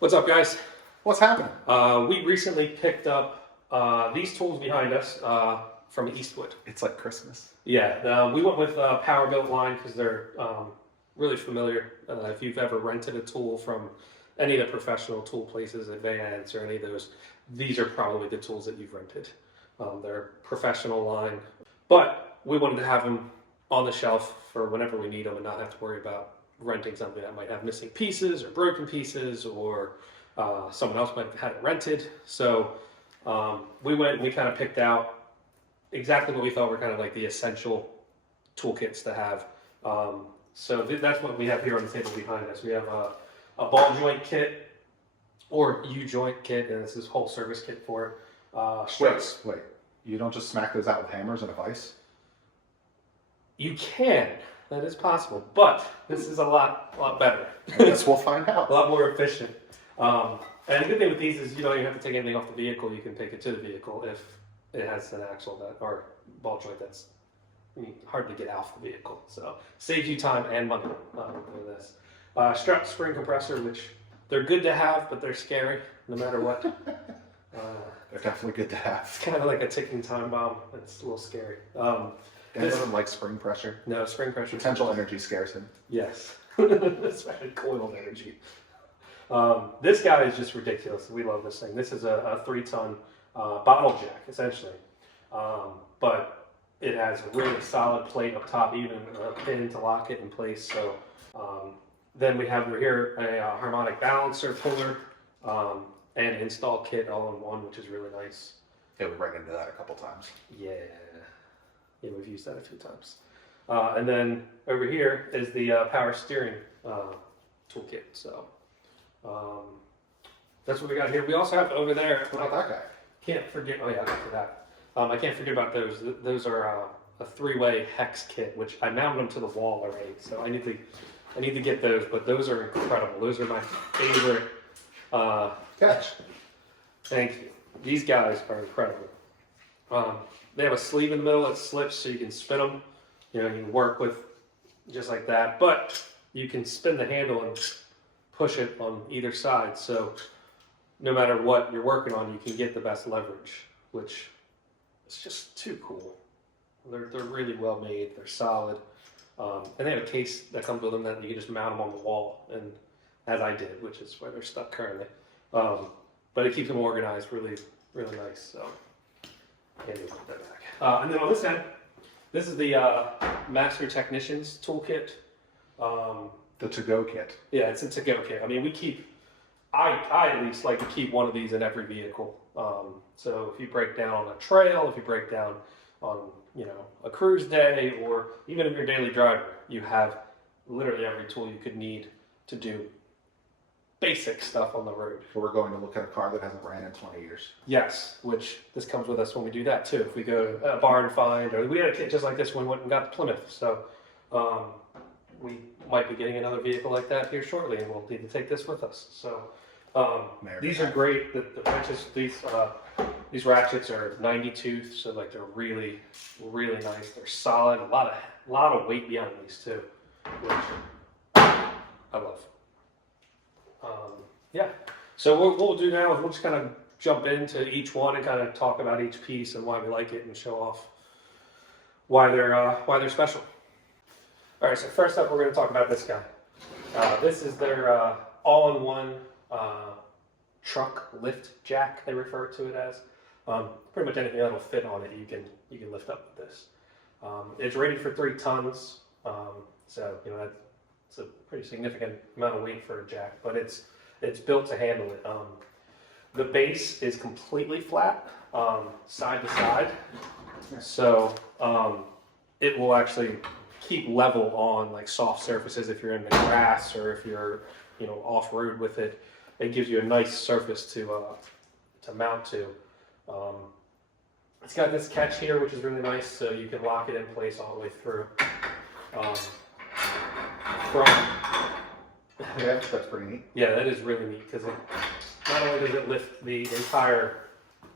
What's up, guys? What's happening? We recently picked up these tools behind us from Eastwood. It's like Christmas. Yeah, we went with Powerbuilt line because they're really familiar. If you've ever rented a tool from any of the professional tool places, Advance or any of those, these are probably the tools that you've rented. They're professional line, but we wanted to have them on the shelf for whenever we need them and not have to worry about renting something that might have missing pieces or broken pieces, or someone else might have had it rented. So we went and we kind of picked out exactly what we thought were kind of like the essential toolkits to have. So that's what we have here on the table behind us. We have a Balljoint kit or UJoint kit, and this is whole service kit for it. Wait. You don't just smack those out with hammers and a vise? You can. That is possible, but this is a lot better. I guess we'll find out. A lot more efficient. And the good thing with these is you don't even have to take anything off the vehicle. You can take it to the vehicle if it has an axle that or ball joint that's hard to get off the vehicle. So saves you time and money with this. Strap spring compressor, which they're good to have, but they're scary no matter what. They're definitely good to have. It's kind of like a ticking time bomb. It's a little scary. Anyone doesn't like spring pressure? No, spring pressure. Potential energy scares him. Yes. Especially coiled energy. This guy is just ridiculous. We love this thing. This is a 3-ton bottle jack, essentially. But it has a really solid plate up top, even a pin to lock it in place. So then we have over here a Harmonic Balancer puller and install kit all in one, which is really nice. Yeah, we ran into that a couple times. Yeah, we've used that a few times. And then over here is the power steering toolkit. So that's what we got here. We also have over there. What about that guy? Can't forget. Oh yeah, after that, I can't forget about those. Those are a 3-way HEX kit, which I mounted them to the wall already. So I need to get those. But those are incredible. Those are my favorite. Catch. Thank you. These guys are incredible. They have a sleeve in the middle that slips so you can spin them. You know, you can work with just like that, but you can spin the handle and push it on either side. So no matter what you're working on, you can get the best leverage, which is just too cool. They're really well made. They're solid. And they have a case that comes with them that you can just mount them on the wall, and as I did, which is where they're stuck currently. But it keeps them organized really nice. So put that back. And then on this end, this is the Master Technician's Toolkit. The to-go kit. Yeah, it's a to-go kit. I mean, I at least like to keep one of these in every vehicle. So if you break down on a trail, if you break down on, a cruise day, or even if you're a daily driver, you have literally every tool you could need to do basic stuff on the road. We're going to look at a car that hasn't ran in 20 years. Yes, which this comes with us when we do that too. If we go to a barn find, or we had a kit just like this when we went and got the Plymouth. So we might be getting another vehicle like that here shortly, and we'll need to take this with us. So these are great. The wrenches, these ratchets are 90 tooth, so like they're really nice. They're solid. A lot of weight behind these too, which I love. Yeah. So what we'll do now is we'll just kind of jump into each one and kind of talk about each piece and why we like it and show off why they're special. All right. So first up, we're going to talk about this guy. This is their all-in-one truck lift jack. They refer to it as. Pretty much anything that'll fit on it, you can lift up with this. It's rated for 3 tons. So that's a pretty significant amount of weight for a jack, but it's built to handle it. The base is completely flat, side to side, so it will actually keep level on like soft surfaces if you're in the grass or if you're off road with it. It gives you a nice surface to mount to. It's got this catch here, which is really nice, so you can lock it in place all the way through. Yeah, that's pretty neat. Yeah, that is really neat because not only does it lift the entire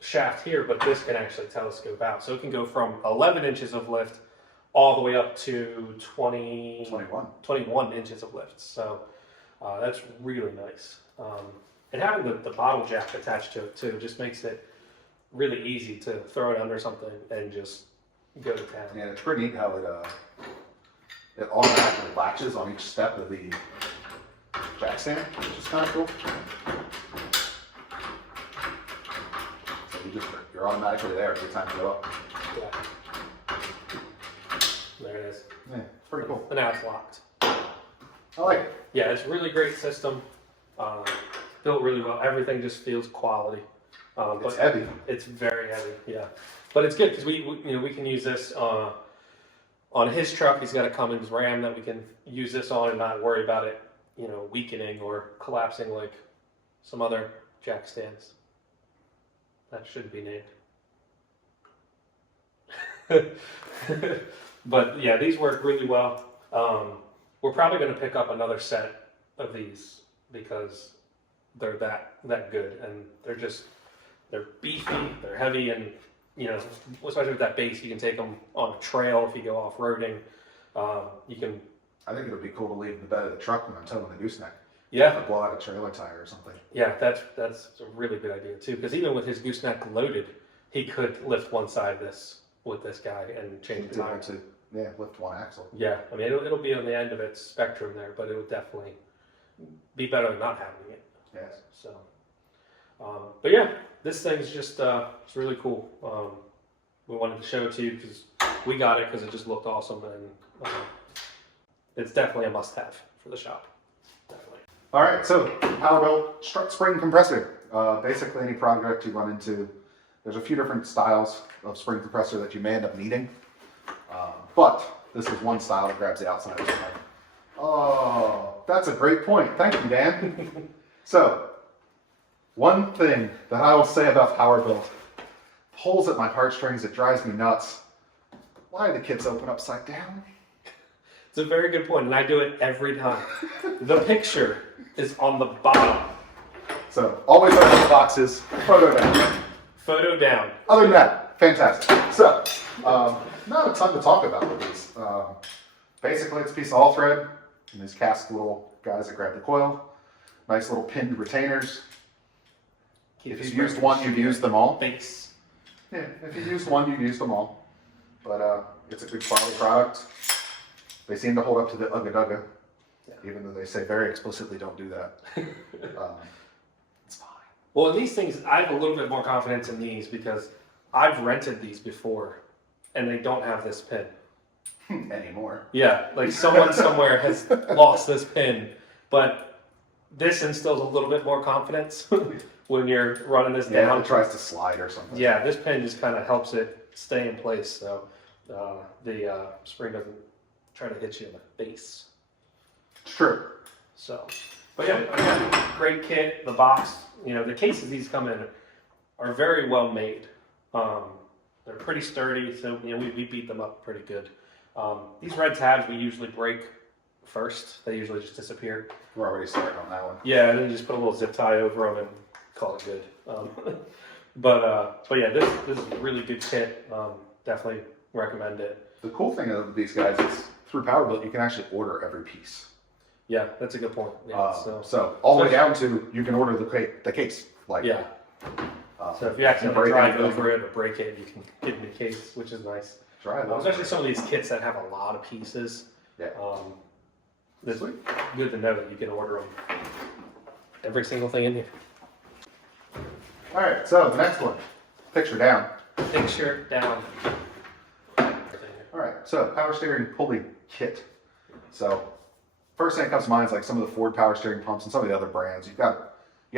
shaft here, but this can actually telescope out. So it can go from 11 inches of lift all the way up to 21 inches of lift. So that's really nice. And having the bottle jack attached to it too just makes it really easy to throw it under something and just go to town. And it's pretty neat how it automatically latches on each step of the jack stand, which is kind of cool. So you're automatically there every time you go up. Yeah. There it is. Yeah, it's pretty cool. And now it's locked. I like it. Yeah, it's a really great system. Built really well. Everything just feels quality. It's heavy. It's very heavy, yeah. But it's good because we can use this on his truck. He's got a Cummins Ram that we can use this on and not worry about it, weakening or collapsing like some other jack stands. That shouldn't be named. But yeah, these work really well. We're probably going to pick up another set of these because they're that good, and they're beefy, they're heavy, and especially with that base, you can take them on a trail if you go off-roading. You can. I think it would be cool to leave in the bed of the truck when I'm towing the gooseneck. Yeah. Or blow out a trailer tire or something. Yeah, that's a really good idea too. Because even with his gooseneck loaded, he could lift one side with this guy and change the tire. Yeah, lift one axle. Yeah, I mean it'll be on the end of its spectrum there, but it would definitely be better than not having it. Yes. So, but yeah, this thing's just it's really cool. We wanted to show it to you because we got it because it just looked awesome, and it's definitely a must-have for the shop. Definitely. All right, so Powerbuilt strut spring compressor. Basically, any project you run into, there's a few different styles of spring compressor that you may end up needing. But this is one style that grabs the outside of the spring. Oh, that's a great point. Thank you, Dan. So, one thing that I will say about Powerbuilt pulls at my heartstrings. It drives me nuts. Why do the kits open upside down? It's a very good point, and I do it every time. The picture is on the bottom. So, always open the boxes, photo down. Photo down. Other than that, fantastic. So, not a ton to talk about with these. Basically, it's a piece of all thread, and these cast little guys that grab the coil. Nice little pinned retainers. If you've used one, you've used them all. Thanks. Yeah, if you've used one, you've used them all. But it's a good quality product. They seem to hold up to the Ugga Dugga, even though they say very explicitly don't do that. It's fine. Well, these things, I have a little bit more confidence in these because I've rented these before, and they don't have this pin. Anymore. Yeah, like someone somewhere has lost this pin, but this instills a little bit more confidence when you're running this down. It tries to slide or something. Yeah, this pin just kind of helps it stay in place, so the spring doesn't try to hit you in the face. True. So, but yeah, again, great kit. The box, the cases these come in are very well made. They're pretty sturdy, so we beat them up pretty good. These red tabs we usually break first. They usually just disappear. We're already starting on that one. Yeah, and then you just put a little zip tie over them and call it good. But yeah, this is a really good kit. Definitely recommend it. The cool thing of these guys is through Powerbuilt, you can actually order every piece. Yeah, that's a good point. Yeah, so all the way down to you can order the case. Like yeah. So if you accidentally drive over it or break it, you can get in the case, which is nice. Especially some of these kits that have a lot of pieces. Yeah. It's good to know that you can order them. Every single thing in here. All right, so the next one, picture down. Picture down. All right, so power steering pulley kit. So first thing that comes to mind is like some of the Ford power steering pumps and some of the other brands. You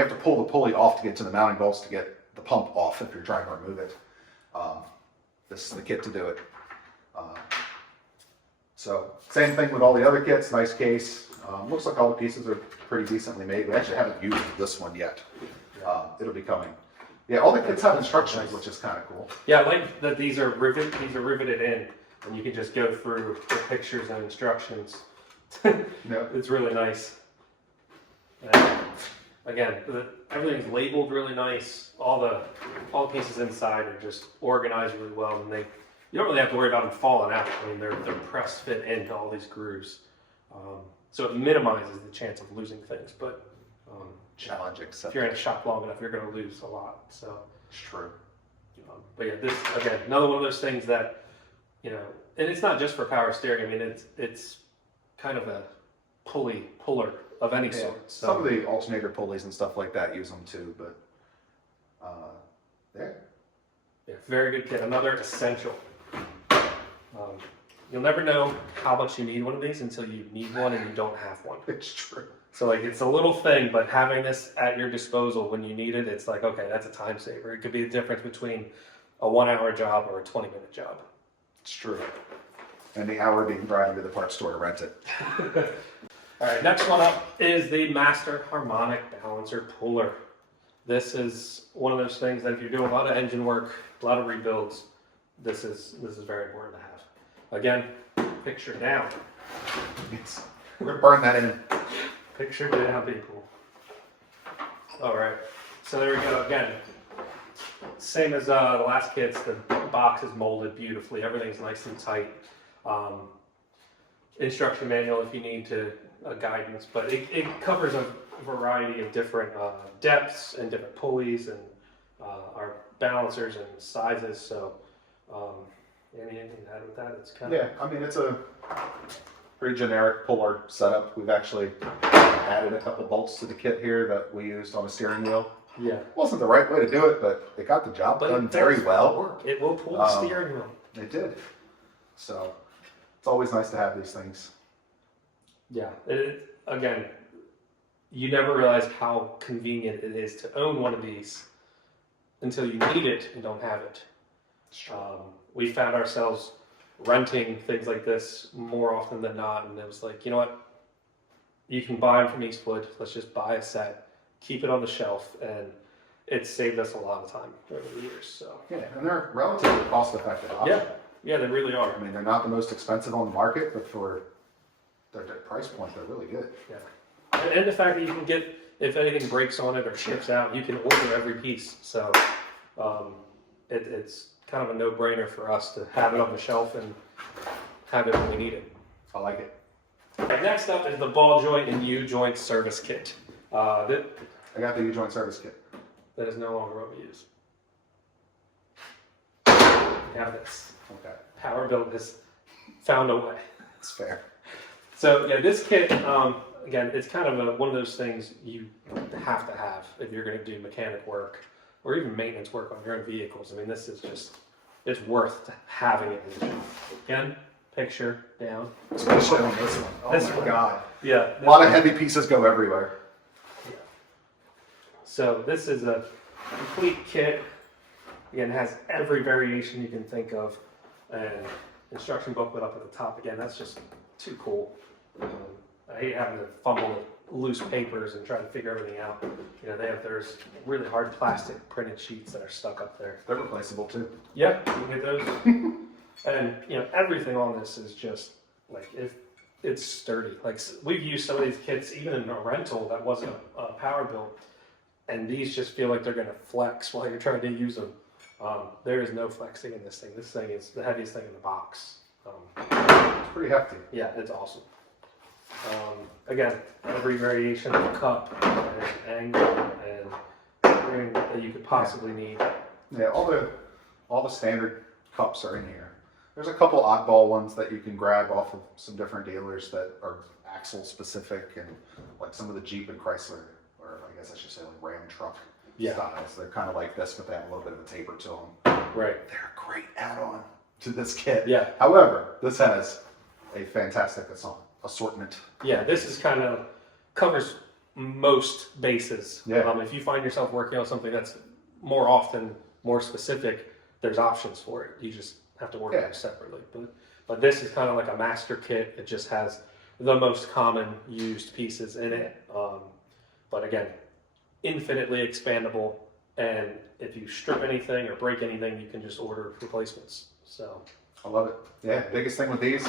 have to pull the pulley off to get to the mounting bolts to get the pump off if you're trying to remove it. This is the kit to do it. So same thing with all the other kits, nice case. Looks like all the pieces are pretty decently made. We actually haven't used this one yet. It'll be coming. Yeah, all the kits have instructions, which is kind of cool. Yeah, I like that these are riveted in, and you can just go through the pictures and instructions. It's really nice. And again, everything's labeled really nice. All the pieces inside are just organized really well, and you don't really have to worry about them falling out. I mean, they're press fit into all these grooves, so it minimizes the chance of losing things. But challenging if subject. you're in a shop long enough, you're going to lose a lot. So, It's true. but yeah, this again, another one of those things that, you know, and it's not just for power steering. I mean, it's kind of a puller of any sort. So. Some of the alternator pulleys and stuff like that use them too, but Yeah, very good kit. Another essential. You'll never know how much you need one of these until you need one and you don't have one. It's true. So like it's a little thing, but having this at your disposal when you need it, it's like, okay, that's a time saver. It could be the difference between a 1 hour job or a 20-minute job. It's true. And the hour being driving to the parts store to rent it. All right, next one up is the Master Harmonic Balancer Puller. This is one of those things that if you're doing a lot of engine work, a lot of rebuilds, this is very important to have. Again, picture down. We're gonna burn that in. Picture down, people. All right, so there we go. Again, same as the last kits, the box is molded beautifully. Everything's nice and tight. Instruction manual if you need to guidance, but it covers a variety of different depths and different pulleys and our balancers and sizes. So anything to add with that? It's kind of I mean it's a pretty generic puller setup. We've actually added a couple bolts to the kit here that we used on a steering wheel. Yeah, It wasn't the right way to do it, but it got the job done very well. Work. It will pull the steering wheel. It did. So it's always nice to have these things. Yeah, again, you never realize how convenient it is to own one of these until you need it and don't have it. We found ourselves renting things like this more often than not, and it was like, you know what? You can buy them from Eastwood. Let's just buy a set, keep it on the shelf, and it's saved us a lot of time over the years. So Yeah, and they're relatively cost-effective option. yeah, they really are. I mean, they're not the most expensive on the market, but for their price point, they're really good. Yeah, and the fact that you can get, if anything breaks on it or ships out, you can order every piece. So it's kind of a no-brainer for us to have it on the shelf and have it when we need it. I like it. And next up is the Balljoint and UJoint service kit. I got the UJoint service kit. That is no longer what we use. We have this. Okay, Powerbuilt has found a way. that's fair. So yeah, this kit, again, it's kind of one of those things you have to have if you're going to do mechanic work or even maintenance work on your own vehicles. I mean, this is just, it's worth having it in the shop. Again, picture down. Especially on this one. Oh This my one. God. Yeah. A lot of heavy pieces go everywhere. So this is a complete kit. Again, it has every variation you can think of, and instruction booklet up at the top. Again, that's just too cool. I hate having to fumble with loose papers and try to figure everything out. You know, there's really hard plastic printed sheets that are stuck up there. They're replaceable too. Yeah, you can get those. And you know, everything on this is just like it's sturdy. Like we've used some of these kits even in a rental that wasn't a Powerbuilt, and these just feel like they're going to flex while you're trying to use them. There is no flexing in this thing. This thing is the heaviest thing in the box. It's pretty hefty. Yeah, it's awesome. Again, every variation of cup and angle and everything that you could possibly need. Yeah, all the standard cups are in here. There's a couple oddball ones that you can grab off of some different dealers that are axle specific, and like some of the Jeep and Chrysler, or I guess I should say like Ram truck styles. They're kind of like this, but they have a little bit of a taper to them. Right. They're a great add-on to this kit. Yeah. However, this has a fantastic assortment. Yeah, this is kind of covers most bases. Yeah. If you find yourself working on something that's more often more specific, there's options for it. You just have to order them separately. But this is kind of like a master kit. It just has the most common used pieces in it. But again, infinitely expandable. And if you strip anything or break anything, you can just order replacements. So I love it. Yeah, biggest thing with these,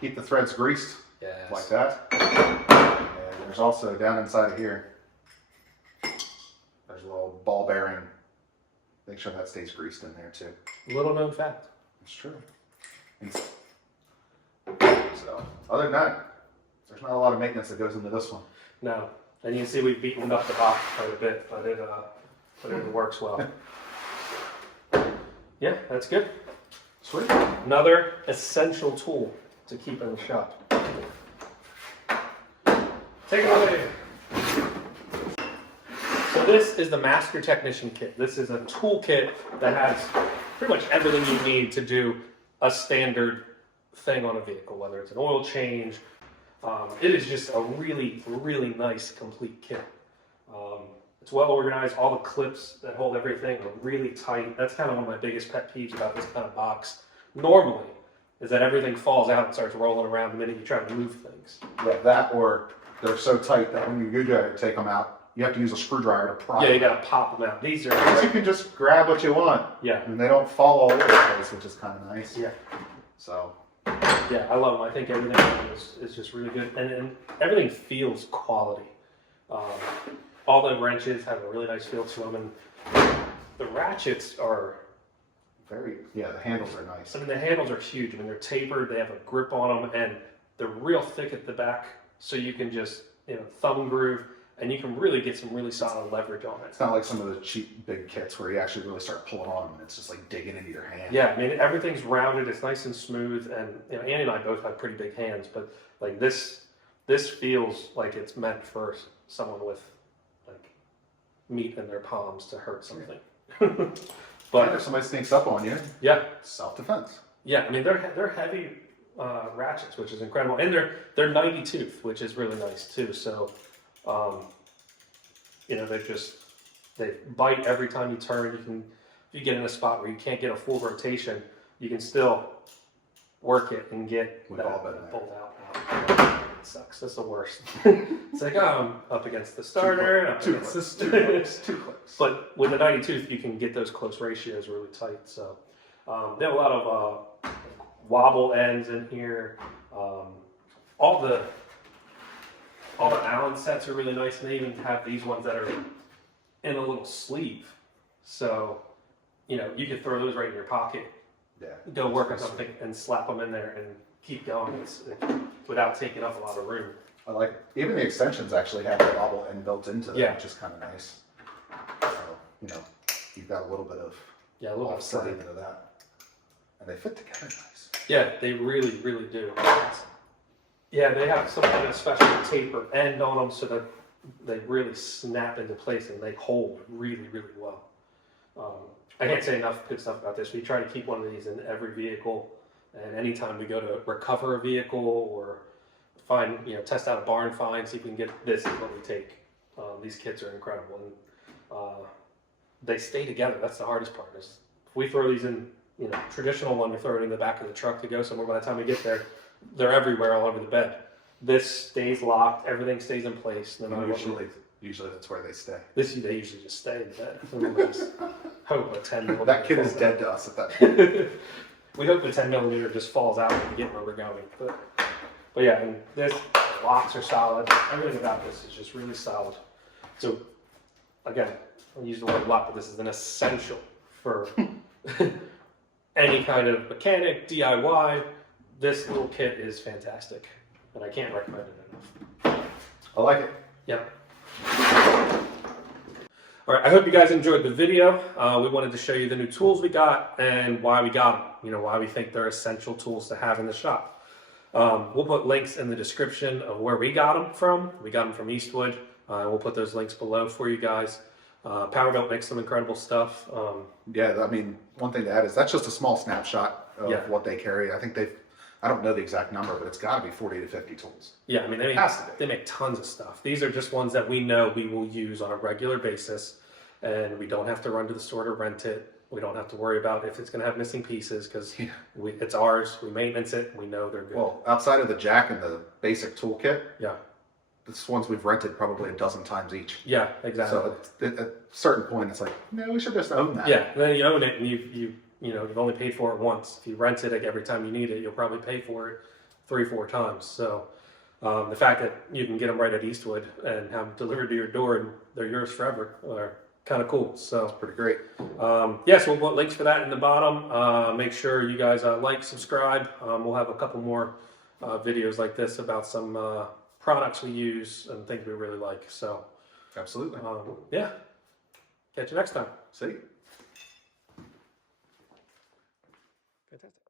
keep the threads greased. yes. Like that. And there's also down inside of here, there's a little ball bearing. Make sure that stays greased in there too. Little known fact. It's true. So, other than that, there's not a lot of maintenance that goes into this one. No. And you can see we've beaten up the box quite a bit, but it works well. Yeah, that's good. Sweet. Another essential tool to keep in the shop. Take it away. So this is the Master Technician Kit. This is a tool kit that has pretty much everything you need to do a standard thing on a vehicle, whether it's an oil change. It is just a really, really nice complete kit. It's well organized. All the clips that hold everything are really tight. That's kind of one of my biggest pet peeves about this kind of box. Normally, is that everything falls out and starts rolling around the minute you try to move things. Yeah, that or they're so tight that when you go to take them out, you have to use a screwdriver to pry them. Yeah, you gotta pop them out. These are. Because you can just grab what you want. Yeah. And they don't fall all over the place, which is kind of nice. Yeah. So. Yeah, I love them. I think everything is just really good, and everything feels quality. All the wrenches have a really nice feel to them, and the ratchets are Very, yeah, the handles are nice. I mean, the handles are huge. I mean, they're tapered, they have a grip on them, and they're real thick at the back, so you can just, thumb groove, and you can really get some really solid leverage on it. It's not like some of the cheap big kits where you actually really start pulling on them and it's just like digging into your hand. Yeah, I mean, everything's rounded, it's nice and smooth, and Andy and I both have pretty big hands, but like this feels like it's meant for someone with like meat in their palms to hurt something. But if somebody sneaks up on you, yeah, self-defense. Yeah, I mean they're heavy ratchets, which is incredible, and they're 90 tooth, which is really nice too. So, they bite every time you turn. If you get in a spot where you can't get a full rotation, you can still work it and get We've that all been there. pulled out. It sucks. That's the worst. It's like, I'm up against the starter, and up against this. Two clicks. But with the 90 tooth, you can get those close ratios really tight. So they have a lot of wobble ends in here. All the Allen sets are really nice, and they even have these ones that are in a little sleeve. So, you could throw those right in your pocket, go work on something, and slap them in there and keep going without taking up a lot of room. I like it. Even the extensions actually have a wobble end built into them, which is kind of nice. So, you've got a little bit of offset into that. And they fit together nice. Yeah, they really, really do. Yeah, they have some kind of special taper end on them so that they really snap into place and they hold really, really well. I can't say enough good stuff about this. We try to keep one of these in every vehicle, and anytime we go to recover a vehicle or test out a barn find, see if we can get this, is what we take. These kits are incredible, and they stay together. That's the hardest part. Is if we throw these in, traditional one, we throw it in the back of the truck to go somewhere. By the time we get there, they're everywhere all over the bed. This stays locked. Everything stays in place. No matter what. Usually that's where they stay. They usually just stay in bed. We just hope a 10 millimeter. That kid is dead to us at that point. We hope the 10 millimeter just falls out when we get where we're going. But yeah, and this locks are solid. Everything about this is just really solid. So again, I use the word a lot, but this is an essential for any kind of mechanic, DIY. This little kit is fantastic, and I can't recommend it enough. I like it. Yep. All right, I hope you guys enjoyed the video. We wanted to show you the new tools we got and why we got them. Why we think they're essential tools to have in the shop. We'll put links in the description of where we got them from. We got them from Eastwood. We'll put those links below for you guys. Powerbuilt makes some incredible stuff. One thing to add is that's just a small snapshot of what they carry. I think I don't know the exact number, but it's got to be 40 to 50 tools. Yeah, I mean, they make tons of stuff. These are just ones that we know we will use on a regular basis, and we don't have to run to the store to rent it. We don't have to worry about if it's going to have missing pieces because it's ours. We maintenance it. We know they're good. Well, outside of the jack and the basic toolkit, this one's we've rented probably a dozen times each. Yeah, exactly. So at a certain point, it's like, no, we should just own that. Yeah, and then you own it, and you've only paid for it once. If you rent it every time you need it, you'll probably pay for it 3-4 times. So the fact that you can get them right at Eastwood and have them delivered to your door and they're yours forever are kind of cool. So it's pretty great. So we'll put links for that in the bottom. Make sure you guys like, subscribe. We'll have a couple more videos like this about some products we use and things we really like. So, Absolutely. yeah, catch you next time. See? Fantastic.